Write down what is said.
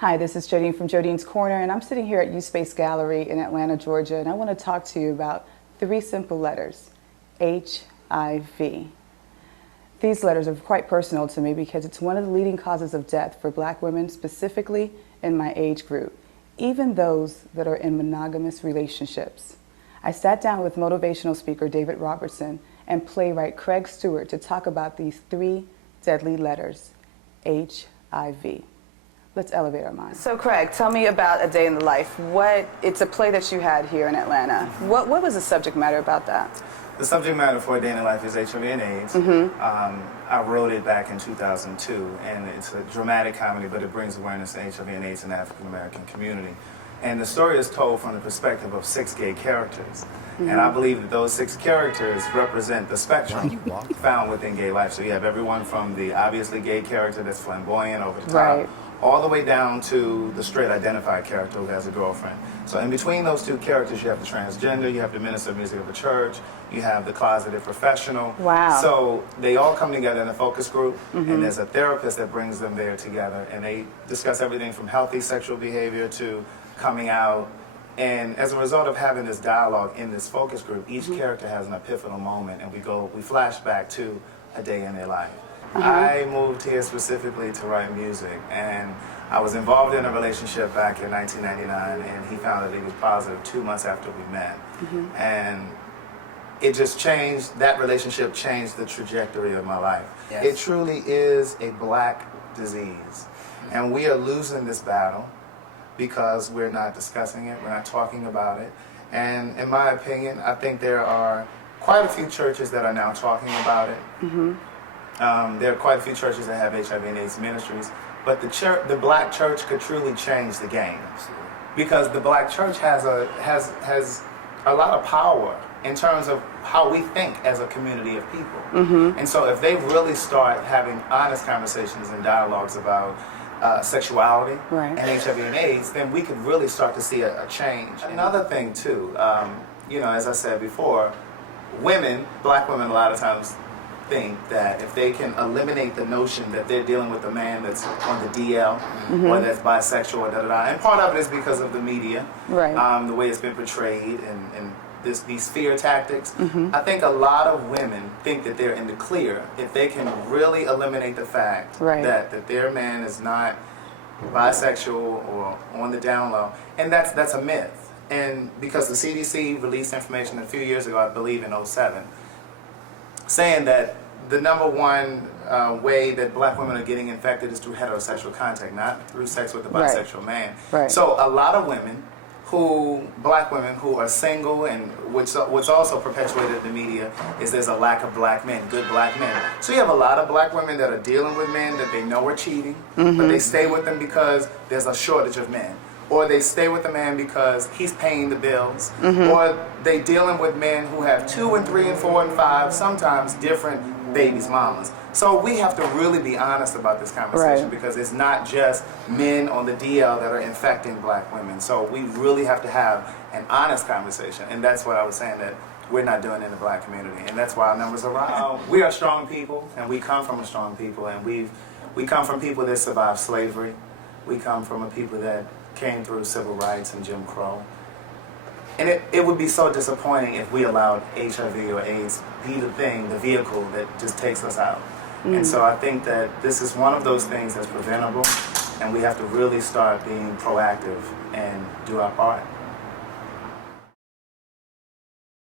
Hi, this is Jodine from Jodine's Corner, and I'm sitting here at U-Space Gallery in Atlanta, Georgia, and I want to talk to you about three simple letters, HIV. These letters are quite personal to me because it's one of the leading causes of death for Black women, specifically in my age group, even those that are in monogamous relationships. I sat down with motivational speaker David Robertson and playwright Craig Stewart to talk about these three deadly letters, HIV. Let's elevate our minds. So Craig, tell me about A Day in the Life. It's a play that you had here in Atlanta. What was the subject matter about that? The subject matter for A Day in the Life is HIV and AIDS. I wrote it back in 2002, and it's a dramatic comedy, but it brings awareness to HIV and AIDS in the African American community. And the story is told from the perspective of 6 gay characters. And I believe that those 6 characters represent the spectrum found within gay life. So you have everyone from the obviously gay character that's flamboyant over the top, all the way down to the straight identified character who has a girlfriend. So in between those 2 characters, you have the transgender, you have the minister of music of the church, you have the closeted professional. Wow. So they all come together in a focus group, and there's a therapist that brings them there together, and they discuss everything from healthy sexual behavior to coming out. And as a result of having this dialogue in this focus group, each character has an epiphanal moment, and we flash back to a day in their life. I moved here specifically to write music, and I was involved in a relationship back in 1999, and he found that he was positive 2 months after we met. And it just changed, that relationship changed the trajectory of my life. Yes. It truly is a Black disease, and we are losing this battle because we're not discussing it, we're not talking about it. And in my opinion, I think there are quite a few churches that are now talking about it. There are quite a few churches that have HIV and AIDS ministries, but the Black church could truly change the game, because the Black church has a lot of power in terms of how we think as a community of people. And so if they really start having honest conversations and dialogues about sexuality and HIV and AIDS, then we could really start to see a change. Another thing too, as I said before, Black women a lot of times think that if they can eliminate the notion that they're dealing with a man that's on the DL or that's bisexual or da-da-da, and part of it is because of the media, the way it's been portrayed and these fear tactics. I think a lot of women think that they're in the clear if they can really eliminate the fact that their man is not bisexual or on the down low, and that's a myth. And because the CDC released information a few years ago, I believe in '07, saying that the #1 way that Black women are getting infected is through heterosexual contact, not through sex with a bisexual man. So a lot of women Black women who are single, and what's also perpetuated in the media is there's a lack of Black men, good Black men. So you have a lot of Black women that are dealing with men that they know are cheating, but they stay with them because there's a shortage of men. Or they stay with the man because he's paying the bills. Or they dealing with men who have 2 and 3 and 4 and 5, sometimes different babies' mamas. So we have to really be honest about this conversation, because it's not just men on the DL that are infecting Black women. So we really have to have an honest conversation, and that's what I was saying that we're not doing in the Black community, and that's why our numbers are rising. We are strong people, and we come from a strong people, and we come from people that survived slavery. We come from a people that came through civil rights and Jim Crow. And it would be so disappointing if we allowed HIV or AIDS be the vehicle that just takes us out. And so I think that this is one of those things that's preventable, and we have to really start being proactive and do our part.